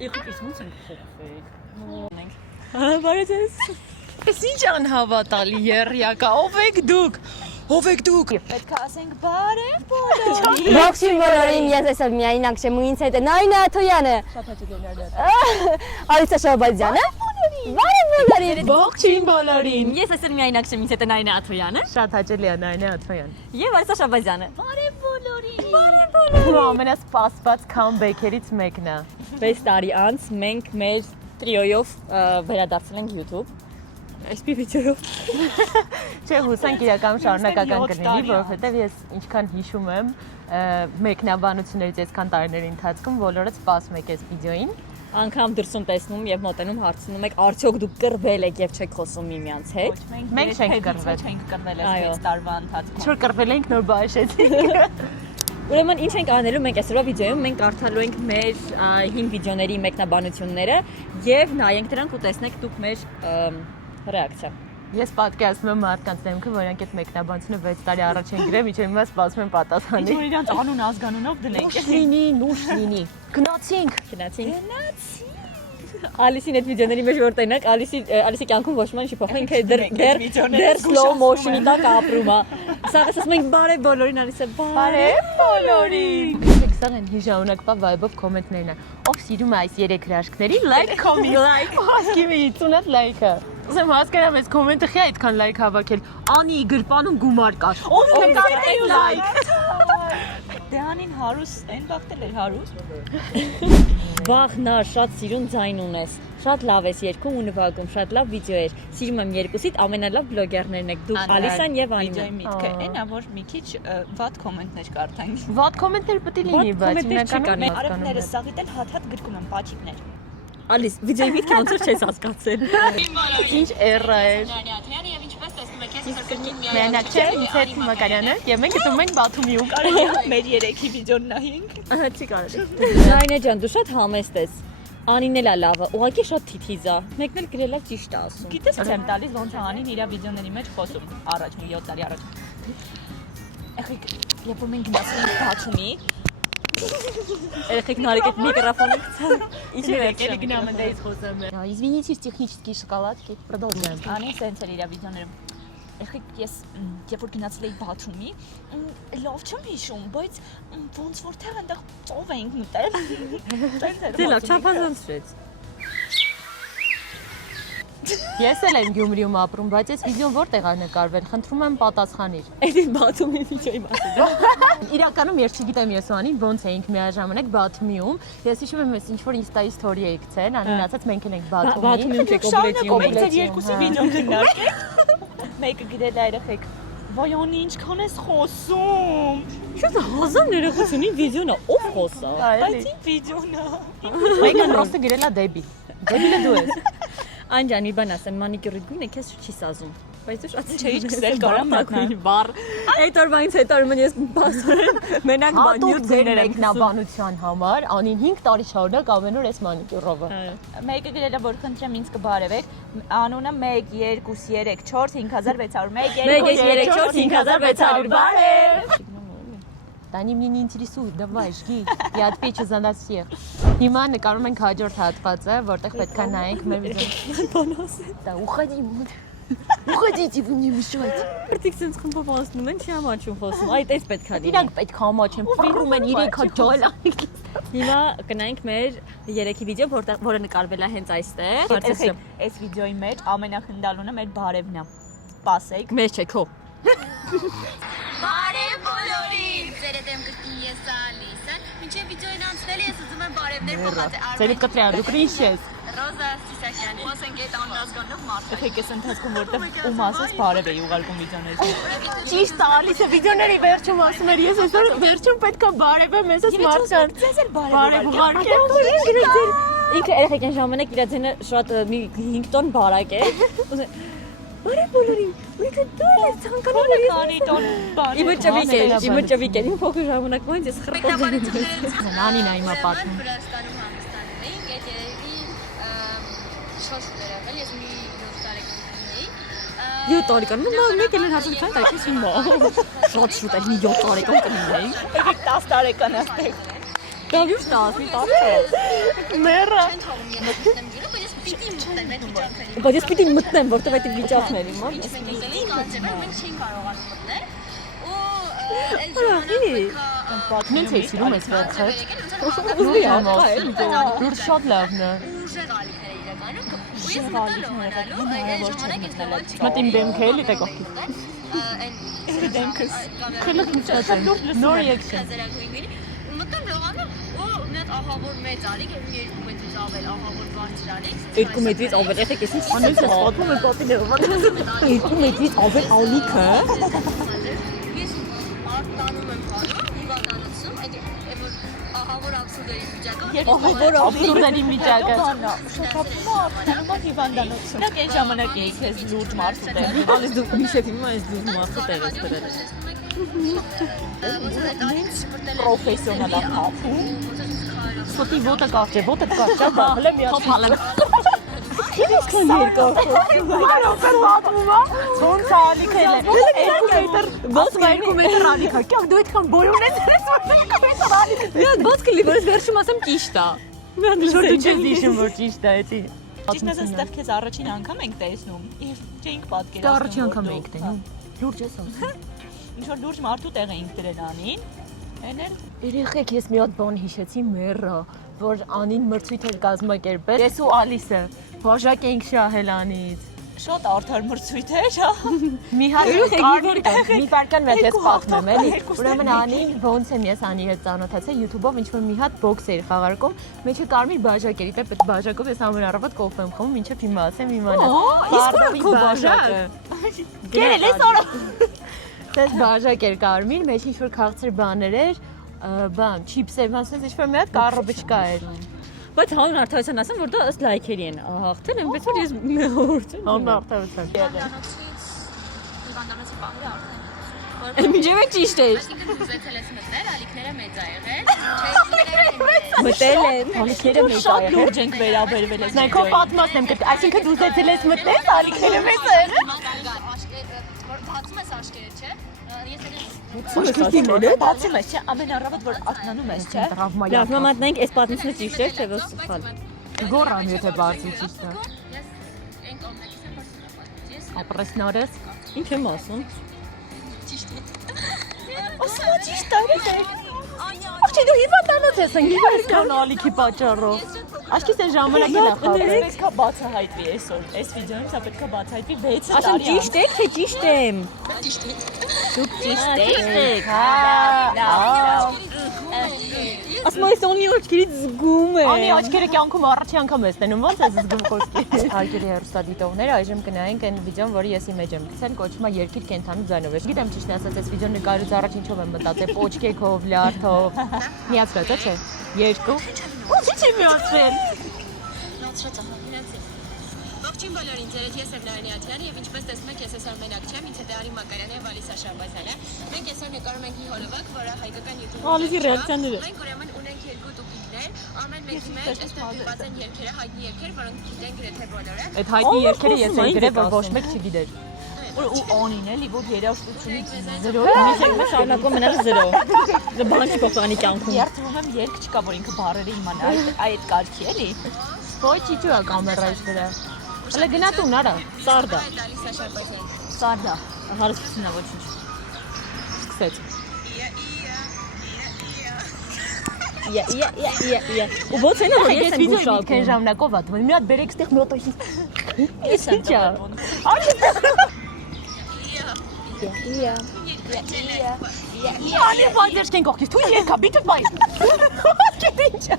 Իղուկից ոնց ենք փոխվել։ Բարեցես։ Էս ինչ անհավատալի երրյակա, ով եք դուք։ Պետք է ասենք բարև բոլորին։ Ողջույն բոլորին, ես այսօր միայնակ չեմ ու ինձ հետ է Նարինա Աթոյանը։ Շատ հաճելի է։ Ալիսա Շահբազյանը։ Բարև բոլորին։ Ողջույն բոլորին։ Ես այսօր միայնակ չեմ, ինձ հետ է Նարինա Աթոյանը։ Շատ հաճելի է Նարինա Աթոյան։ Եւ Ալիսա Շահբազյանը։ Բարև բոլորին։ Ու ամենասպասված քամբեքերից մեկն է։ 6 տարի անց մենք մեր տրիոյով վերադարձել ենք YouTube։ Այսպի վիդեոյով։ Չէ, հուսանք իրական շարունակական կլինի, որովհետև ես ինչքան հիշում եմ, մեկնաբանություններից այսքան տարիների ընթացքում բոլորը սպասում եք այս վիդեոին։ Անգամ դրսում տեսնում եւ մոտենում հարցնում եք, արդյոք դուք կռվել եք եւ չեք խոսում միմյանց հետ։ Մենք չենք կռվել։ Չենք կռվել այս 6 տարվա ընթացքում։ Չոր կռվել ենք նոր բաշեցինք։ Ուրեմն ինչ ենք անելու մենք այսօրվա վիդեոյում, մենք կարդալու ենք մեր հին վիդեոների մեկնաբանությունները եւ նայենք դրանք ու տեսնենք դուք մեր ռեակցիա։ Ես պատկերացնում եմ մարդկանց դեմքը, որոնք այդ մեկնաբանությունը 6 տարի առաջ են գրել, միջև հիմա սպասում են պատասխանի։ Ինչ որ իրանց անուն ազգանունով դնենք։ Նուշ լինի։ Գնացինք։ Ալիսին այդ վիդեոների մեջ որ տենակ, Ալիսի կյանքում ոչ ման չի փոխել, ինքը դեռ slow motion-ի տակ ապրում է։ Սա ասում ենք բարև բոլորին, Ալիսը Բարև բոլորին։ Սա են հիշանակվա vibe-ով կոմենտներն են։ Ով սիրում է այս 3 հրաշքների, like comment։ Հասկի մի 50 like-ը։ Ուզեմ հասկանամ այս կոմենտը խի այդքան like հավաքել։ Անի գրպանում գումար կար։ Ով նկարել like։ Դեանին հարուստ, այն բախտել էր հարուստ։ Վախնար, շատ սիրուն ձայն ունես։ Շատ լավ ես երգում ու նվագում, շատ լավ վիդեո էր։ Սիրում եմ երկուսիդ, ամենալավ բլոգերներն եք դուք, Ալիսան եւ Անիմը։ Վիդեոյի միտքը այնա, որ մի քիչ վատ կոմենտներ կարդանք։ Վատ կոմենտներ պետք է լինի, բայց հիմնականում Արևները սաղիտել հատ-հատ գրքում են պաչիկներ։ Ալիս, վիդեոյի միտքը ոնց որ չես հասկացել։ ինչ էռա է։ Մենակ չէ, ինձ հետ Մակարյանը եւ մենք գտնում ենք Բաթումիում։ Կարելի է մեր 3-ի վիդեոն նայենք։ Ահա չի կարելի։ Նայնե ջան, դու շատ համեստ ես։ Անին էլ է լավը, ուղղակի շատ թիթիզ է։ Մեկն էլ գրել է ճիշտ է ասում։ Գիտես ինչ եմ տալիս ոնց է Անին իր վիդեոների մեջ խոսում առաջ մի 7 տարի առաջ։ Ეხեք, երբ որ մենք գնացել ենք Բաթումի, Երեխեք նարեք այդ միկրոֆոնը գցան։ Իջի եկել գնամ այնտեղից խոսեմ։ Извините, технические шоколадки. Продолжаем. Անին սենց էր իր վիդեոներում։ Ეხեք ես երբ որ գնացել էի Բաթումի, լավ չեմ հիշում, բայց ոնց որ թե այնտեղ ծով էինք մտել։ Դե լավ, չափազանցրեց։ Ես էլ եմ Գյումրիում ապրում, բայց այս վիդեոն որտեղ է նկարվել, խնդրում եմ պատասխանիր։ Էդի Բաթումի վիդեոյի մասին։ Իրականում ես չգիտեմ ես ու Անին ոնց էինք միաժամանակ Բաթումիում։ Ես հիշում եմ ես ինչ որ Insta-ի story էի գցել, Անին ասաց մենք ենք Բաթումի։ Բաթումիում չեք օբլետիում։ Այդ երկուսի վիդեոն քննարկենք։ Մեկը գրել է երեխեք։ Վայ Անի ինչքան ես խոսում։ Շատ հազար ներողությունի վիդեոն է, ով խոսա։ Բայց ինչ վիդեոն է։ Մեկը նորսը գրել է Դեբի։ Դեբիլը դու ես։ Անջան, մի բան ասեմ, մանիկյուրի գույնը քեզ չի սազում։ Բայց դու շատ Չէ, ինչ քսել կարամ մտնալ։ բառ։ Այդ օրվանից հետո ուրեմն ես բասորեն մենակ Հատուկ ձեր բանյուր մեկնաբանության համար Անին 5 տարի շարունակ ամեն օր էս մանիկյուրով է։ Մեկը գրել է որ խնդրեմ ինձ կբարևեք։ Անունը 1 2 3 4 5600 1 2 3 4 5600 բարև։ Да они мне не интересуют, давай, жги. Я отвечу за нас всех. Հիմա նկարում ենք հաջորդ հատվածը, որտեղ պետք է նայենք մեր վիդեոն։ Да уходи. Уходите, вы мне мешаете. Պրտիկ sense խմբով ասնում են, չի համաչում խոսում։ Այդ էս պետք է լինի։ Իրանք պետք է համաչեն, ֆիրում են 3 դոլար։ Հիմա գնանք մեր 3-ի վիդեո, որը նկարվել է հենց այստեղ։ Այս վիդեոյի մեջ ամենախնդալունը մեր բարևն է։ Սպասեք։ Մեր չէ, քո։ Բարև բոլորին։ Ձեր դեմ կրկին ես Ալիսան։ Մինչև վիդեոին անցնելը ես ուզում եմ բարևներ փոխանցել Ձեր կտրյա դուք ինչ ես։ Ռոզա Սիսակյան, Մոսենգետ անազգանով մարդ։ Եկեք այս ընթացքում որտեղ ում ասես բարև էի ուղարկում վիդեոներից։ Ճիշտ է, Ալիսը վիդեոների վերջում ասում էր, ես այսօր վերջում պետք է բարևեմ, ես էս մարդան։ Ձեզ էլ Բարև բարև։ ուղարկեմ։ Ինքը երեխեքան ժամանակ իր ձենը շատ մի 5 տոն բարակ է։ Բարև բոլորին։ Ինքը դու ես ցանկանում ես։ Քանի տոն բարև։ Իմը ճվիկ է, իմը ճվիկ է։ Իմ փոքր ժամանակում ես խրպոտ Մեկնաբանություններից Անին այմա պատմում։ Վրաստանում Համստանում էինք, այդ երևի շոշ վերաղել, ես մի 7 տարեկան էի։ 7 տարեկան, ու մեկ էլ հարցը քանի տարեկան հիմա։ Շատ շուտ է, մի 7 տարեկան կլինեի։ Եկեք 10 տարեկան աստեղ։ Դավյուշն ասի տաք։ Մերը։ Բայց ես պիտի մտնեմ, որտեղ այդ վիճակների ման։ Նենց է սիրում ես վերցը։ Ուզի աղա է։ Լուրջ շատ լավն է։ Մտին դեմքը էլի տե կողքի։ Դեմքս։ Քլիկ միջած է։ No reaction։ Մտնում լողանում ու մեծ ահավոր մեծ ալիք, 2 մետրից ավել ահավոր բարձր ալիք։ 2 մետրից ավել, եթե քեզ ինչ Անից է պատմում է պատիները։ 2 մետրից ավել ալիքը։ Ես արտանում եմ հանում, հիվանդանոցում, այդ ահավոր աբսուրդերի վիճակը։ Ահավոր Աբսուրդների միջակը։ Շոկապումա արտանումա հիվանդանոցում։ Նա այն ժամանակ էի քեզ լուրջ մարդու տեղ։ Ալիս դու միշտ հիմա ես դու մարդու տեղ ես դրել։ Պրոֆեսիոնալ ապահում։ Սոտի ոտը կարճ է, ոտը կարճ է, բա հլը միացնում։ Քան երկար։ Բարով է պատմում, ոնց ալիքը է։ 2 մետր, ոնց 2 մետր ալիքը։ Կյավ դու այդքան բոյուն ես դրես, որ 2 մետր ալիքը։ Մի հատ բաց կլի, որ ես վերջում ասեմ ճիշտ է։ Մի հատ Դու չես հիշում, որ ճիշտ է, էլի։ Ճիշտ է, այստեղ քեզ առաջին անգամ ենք տեսնում։ Եվ չէինք պատկերացնում։ Դա առաջին անգամ էինք տենում։ Լուրջ ես ասում։ Ինչ որ լուրջ մարդու տեղ էինք դրել Անին։ Այն էլ Երեխեք, ես մի հատ բան հիշեցի մերը, որ Անին մրցույթ էր կազմակերպել։ Ես ու Ալիսը բաժակ էինք շահել Անից։ շատ արդար մրցույթ էր, հա։ Մի հատ մի բարկան մեծ ես պատմեմ, էլի։ Ուրեմն Անին ոնց եմ ես Անի հետ ծանոթացել YouTube-ով ինչ-որ մի հատ բոքս էր խաղարկում, մեջը կարմիր բաժակ էր, իբր բաժակով ես ամեն առավոտ կոֆե եմ խմում, մինչև հիմա ասեմ իմանա։ Բարդովի բաժակը։ Գերել ես օր։ Դες բաժակ էր կարմիր, մեջ ինչ-որ քաղցր բաներ էր, բան, չիփսեր, ոնց ինչ-որ մի հատ կարոբիչկա էր։ Բայց հանուն արդարության ասեմ, որ դա ըստ լայքերի են հաղթել, այնպես որ ես մեղորդ եմ։ Հանուն արդարության։ Հիվանդանոցի պահերը արդեն։ Միջև է ճիշտ է։ Այսինքն դու զեցել ես մտնել, ալիքները մեծ ա եղել։ Մտել են, ալիքները մեծ ա շատ եղել։ լուրջ ենք վերաբերվել այս Նայքո պատմասն եմ կտի, այսինքն դու զեցել ես մտնել, ալիքները մեծ ա եղել։ Որ բացում ես աշկերը, չէ։ Ես բացում ես, չէ, ամեն առավոտ որ ակնանում ես, չէ։ Լավ, մատնենք այս պատմությունը ճիշտ է, թե ոչ սխալ։ Գորան եթե բարձի ճիշտ է։ Ես այն կողմնակից եմ բացում ես։ Ապրեսնորես։ Ինչ եմ ասում։ Ասում եմ ճիշտ է։ Աղջի դու հիվանդանոց ես ընկել կան ալիքի պատճառով։ Աշկիս այն ժամանակին է խաղել։ Պետքա բացահայտվի այսօր։ Այս վիդեոյում սա պետքա բացահայտվի 6 Ասում տարի։ ճիշտ է, թե ճիշտ եմ։ Դուք ճիշտ եք։ Ասում ես ունի աչքերից զգում է։ Անի աչքերը կյանքում առաջի անգամ ես տենում, ոնց ես զգում խոսքի։ Հարգելի հեռուստադիտողներ, այժմ կնայենք այն վիդեոն, որը ես իմեջ եմ գցել, կոչվում է Երկիր կենթանու ձայնով։ Գիտեմ ճիշտ ասած, այս վիդեոն նկարելուց առաջ ինչով եմ մտածել, պոչկեքով, լյարդով։ Միացրած, չէ՞։ 2։ Ինչի՞ չի միացրել։ Նացրած ահագինացի։ Ողջույն բոլորին, ձերդ ես եմ Նարինե Աթյանը եւ ինչպես տեսնում եք, ես այսօր մենակ չեմ, ինձ հետ է Արի Մակարյանը եւ Ալիսա Շարբազյանը։ Մենք այսօր նկարում ենք հոլովակ, որը հայկական YouTube-ում։ Ալիսի ռեակցիաները։ Մենք ուրեմն ունենք 2 տուփիկներ, ամեն մեկի մեջ այստեղ դիպած են երգերը, հայտնի երգեր, որոնք գիտեն գրեթե բոլորը։ Այդ հայտնի երգերը ես եմ գրել, որ ոչ մեկ չգիտեր։ Ու Անին էլի որ երաժշտությունից 0 Մենք շարունակում մնալ 0 Դա բան չի փոխանի կյանքում։ երթվում եմ երգ չկա որ ինքը բառերը իմանա այդ կարգի էլի։ Ոյ չիչու է կամերայից վրա։ Հələ գնա տուն արա։ Սարդա։ Ալիսա Շարբազյան։ Սարդա։ Հարստությունա ոչինչ։ Սկսեց։ Յա։ Ու ո՞նց է նա որ ես եմ վիդեոյի գուշակում։ միտքեն ժամանակով ատում։ Մի հատ բերեք ստեղ մի հատ այս։ Ես եմ Ինչա։ Ալի վայրեր չեն կողքից։ Թույն երկա, բիթը բայ։ Ինչա։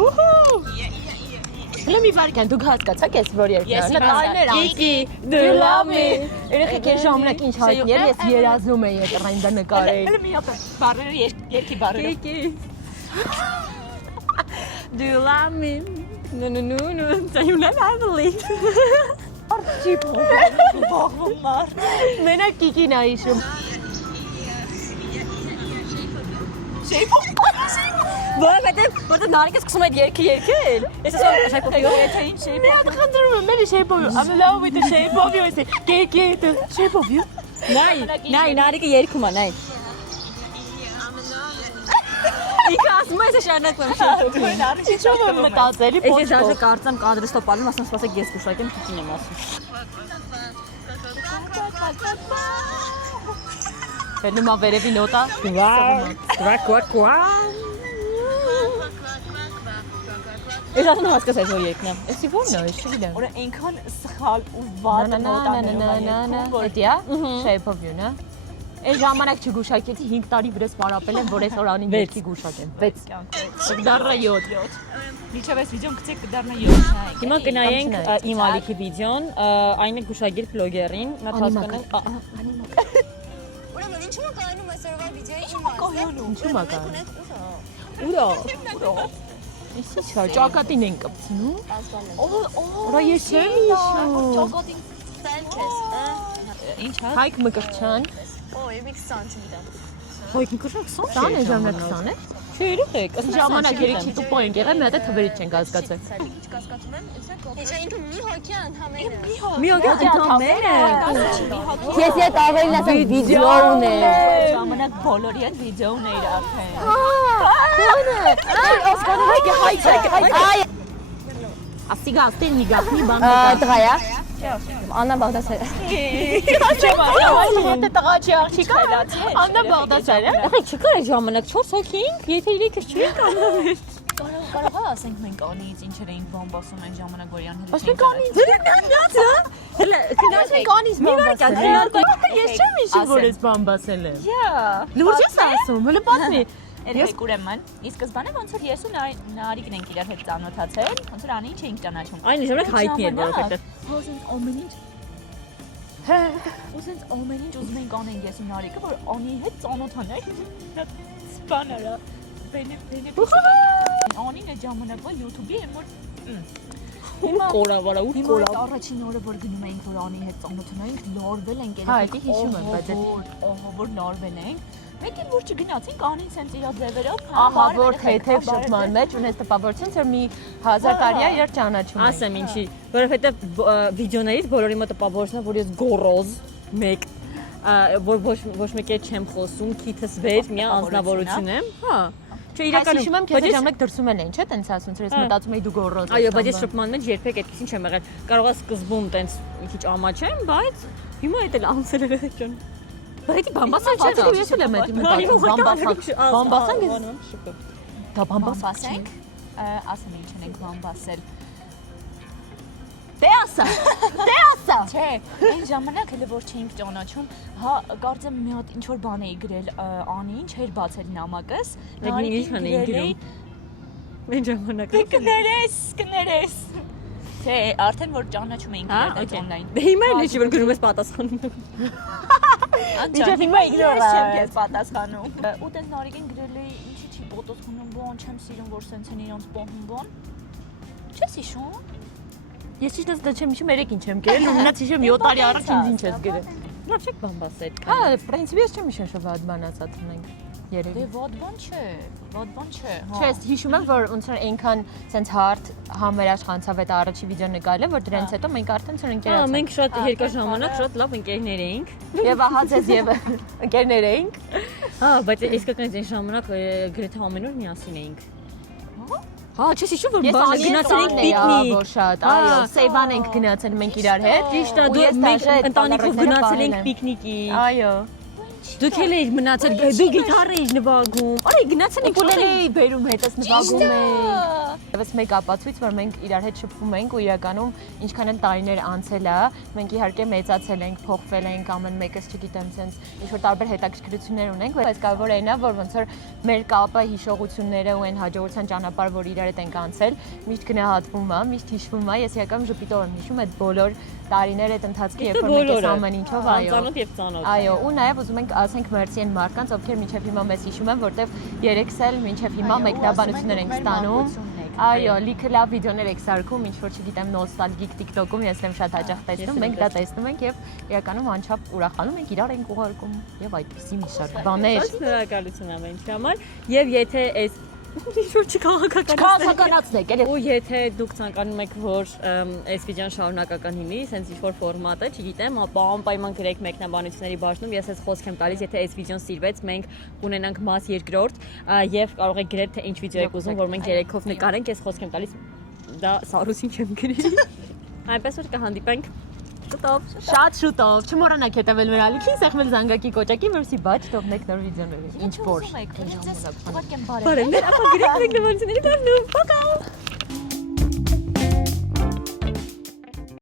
Ուհու։ Հələ մի վարկան դուք հասկացաք ես որ երկն է։ Տարիներ անց։ Կիկի, դլամի։ Երեխեք այս ժամանակ ինչ հայտնի էր, ես երազում էի այդ ռայնդա նկարել։ Հələ մի հատ բառերը երկի բառերը։ Կիկի։ Դլամի։ No, ծայունա լավլի։ Արծի Բողվում մար։ մենակ կիկին է հիշում։ Որտե նարեկը սկսում այդ երգը երգել։ Ես ասում շեյփով Եթե ինչ շեյփ։ Մի հատ խնդրում եմ, մերի shape of you. I'm in love with the shape of you. Կիկի, the shape of you։ Նայ, նարեկը երգում է, նայ։ Ինքը ասում է ես շարունակում եմ շփոթում։ Ինչու՞ եմ մտածելի Ես դաժե կարծեմ կադրը ստոպալում, ասում սպասեք ես գուշակեմ քիչին եմ ասում։ Վերնում ա վերևի նոտա։ Կվա։ Ես ասում եմ հասկացա որ եկն է։ Էսի ո՞րն է, չգիտեմ։ Որը այնքան սխալ ու վատ նոտաներով Հետիա, shape of you-ն է։ Այս ժամանակ չգուշակեցի 5 տարի վրես պարապել եմ, որ այս օրանին երկի գուշակեմ։ 6 դառնա 7։ Միջև այս վիդեոն գցեք կդառնա 7 նայեք։ Հիմա գնայենք իմ ալիքի վիդեոն, այն է գուշագիր բլոգերին, նա հասկանում։ Ուրեմն ինչու՞ է կայանում այսօրվա վիդեոյի իմաստը։ Ինչու՞ մա կա։ Ուրա։ Իսկ չէ, ճակատին են կպցնում։ Որա ես չեմ հիշում։ Ճակատին ստել քեզ, Ինչ հա։ Հայկ Մկրտչյան։ Օ, 2 սանտիմետր։ Հայք ինքնուրույն 20 20 է ժամանակ 20 է։ Չէ, երեք, Ըստ ժամանակ 3-ի տուպո ենք եղել, մի հատ է թվերից չենք հասկացել։ Ինչ կասկածում եմ, ասեք կողմ։ Ինչա ինքը մի հոգի ընդհանրեն է։ Մի օգա ընդամենը։ Ես ետ ավելին ասեմ վիդեո ուներ։ Ժամանակ բոլորի հետ վիդեոներ արդեն։ Այ, Ասիգա ստելնի գախնի բան։ տղայա։ Աննա Բաղդասարյան։ Մոտ է տղա չի աղջիկ խելացի։ Աննա Բաղդասարյան։ Ախի չկար այդ ժամանակ 4 հոգի ենք, եթե 3-ը չենք անում։ Կարող է ասենք մենք անից ինչեր էինք բամբասում այն ժամանակ որ յան հետ։ Ասենք անից։ Հələ Ասենք անից բամբասել։ Ես չեմ հիշում որ ես բամբասել եմ։ Լուրջ ես ասում, հələ պատմի։ Ես ուրեմն, ի սկզբանե ոնց որ ես ու Նարիկն ենք իրար հետ ծանոթացել, ոնց որ Անին չէինք ճանաչում։ Այն ժամանակ հայտնի էր որովհետեւ Հոսենց ամեն ինչ ուզում ենք անենք ես ու Նարիկը, որ Անի հետ ծանոթանանք։ Սպաները։ Բենե։ Անին այդ ժամանակվա YouTube-ի եմ որ կորավարա ու Հիմա այդ առաջին օրը որ գնում էինք որ Անի հետ ծանոթանանք, լարվել ենք Հա, դա հիշում եմ, բայց ահա որ լարվել ենք։ Մեկ էլ որ չգնացինք Անին սենց իր ձևերով, Ահա որ թեթև շփման մեջ ունես տպավորություն, որ մի 1000 տարի է երբ ճանաչում ենք։ ասեմ ինչի, որովհետեւ վիդեոներից բոլորի մոտ տպավորությունն է որ ես գորոզ մեկ որ ոչ մեկ էլ չեմ խոսում, քիթս վեր, մի անձնավորություն եմ, հա։ Չէ, իրականում հիշում եմ քեզ ժամանակ դրսում են ինչ է տենց ասում, որ ես մտածում եի դու գոռոզ ես։ Այո, բայց ես շփման մեջ երբեք այդքին չեմ եղել։ Կարող է սկզբում տենց մի քիչ ամաչեմ, բայց հիմա էդ էլ անցել է ջան։ Բայց բամբասան չէ, ես էլ եմ այդ մտածում, բամբասան դա բամբասենք, ասեմ ինչ ենք բամբասել։ Դե ասա։ Չէ, այն ժամանակ հələ որ չէինք ճանաչում, հա կարծեմ մի հատ ինչ որ բան էի գրել Անին, չէր բացել նամակս, Նարիկին գրել։ Մեն ժամանակ։ Կներես։ Չէ, արդեն որ ճանաչում էինք իրար օնլայն։ Դե հիմա էլ չի որ գրում ես պատասխանում եմ։ Անջան հիմա իգնոր չեմ ես պատասխանում։ Ու տես Նարիկին գրել էի, ինչի չի պատասխանում, բան չեմ սիրում որ սենց են իրանց պահում բան։ Չես հիշում։ Ես ճիշտ ասած չեմ հիշում երեք ինչ եմ գրել, ու մնաց հիշում 7 տարի առաջ ինձ ինչ ես գրել։ Լավ չեք բամբասել։ Հա, պրինցիպի ես չեմ հիշում որ վատ բան ասած ունենք երեք։ Դե վատ բան չէ, հա։ Չէ, հիշում եմ որ ոնց որ այնքան sense hard համերաշխանցավ այդ առաջի վիդեոն նկարել եմ որ դրանից հետո մենք արդեն ցոր Հա, ընկերացանք։ մենք շատ երկար ժամանակ շատ լավ ընկերներ էինք։ Եվ ահա ձեզ եւ ընկերներ էինք։ Հա, բայց իսկական այն ժամանակ գրեթե ամեն օր միասին էինք։ Հա, չես հիշում որ գնացել ենք պիկնիկ։ Ոչ շատ, այո, Սեյվան ենք գնացել մենք իրար հետ։ Ճիշտ է, դու մենք ընտանիքով գնացել ենք պիկնիկի։ Այո։ Դուք էլ եք մնացել, դու գիտար էիր նվագում։ Արի գնացել ենք Ուլել էի բերում հետս նվագում էի։ Եվս մեկ ապացույց որ մենք իրար հետ շփվում ենք ու իրականում ինչքան էլ տարիներ անցել է, մենք իհարկե մեծացել ենք, փոխվել ենք, ամեն մեկս չգիտեմ, sense ինչ որ տարբեր հետաքրքրություններ ունենք, բայց կարևոր այն է որ ոնց որ մեր կապը, հիշողությունները ու այն հաջողության ճանապարհը, որ իրար հետ ենք անցել, միշտ գնահատվում է, միշտ հիշվում է, ես իրականում ժպիտով եմ հիշում այդ բոլոր տարիներ այդ ընթացքի երբ որ մենք ամեն ինչով այո։ Ծանոթ եւ ծանոթ։ Այո, ու նաև ուզում ենք ասենք մերսի այն մարդկանց, ովքեր մինչև հիմա մեզ հիշում են, որտեվ երեքս էլ մինչև հիմա մեկնաբանություններ ենք ստանում։ Այո, լիքը լավ վիդեոներ եք սարքում, ինչ որ չգիտեմ, նոստալգիկ TikTok-ում ես եմ շատ հաճախ տեսնում, մենք դա տեսնում ենք եւ իրականում անչափ ուրախանում ենք, իրար ենք ուղարկում եւ այդպիսի մի շարք բաներ։ Շնորհակալություն ամեն ինչի համար եւ եթե այս Շուտ չքաղաքականացնենք։ Քաղաքականացնեք, էլի։ Ու եթե դուք ցանկանում եք, որ այս վիդեոն շարունակական լինի, sense ինչ-որ ֆորմատը, չգիտեմ, ապա անպայման գրեք մեկնաբանությունների բաժնում, ես այս խոսք եմ տալիս, եթե այս վիդեոն սիրվեց, մենք կունենանք մաս երկրորդ եւ կարող եք գրել թե ինչ վիդեո եք ուզում, որ մենք երեքով նկարենք, ես խոսք եմ տալիս, դա սարուսին չեմ գրի։ Այնպես որ կհանդիպենք շուտով։ Շատ շուտով, չմոռանաք հետևել մեր ալիքին, սեղմել զանգակի կոճակին, որպեսզի բաց թողնեք նոր վիդեոները։ Ինչ որ։ Ուղղակի եմ բարև։ Բարև, ապա գրեք մեկնաբանությունների բաժնում։ Պոկա։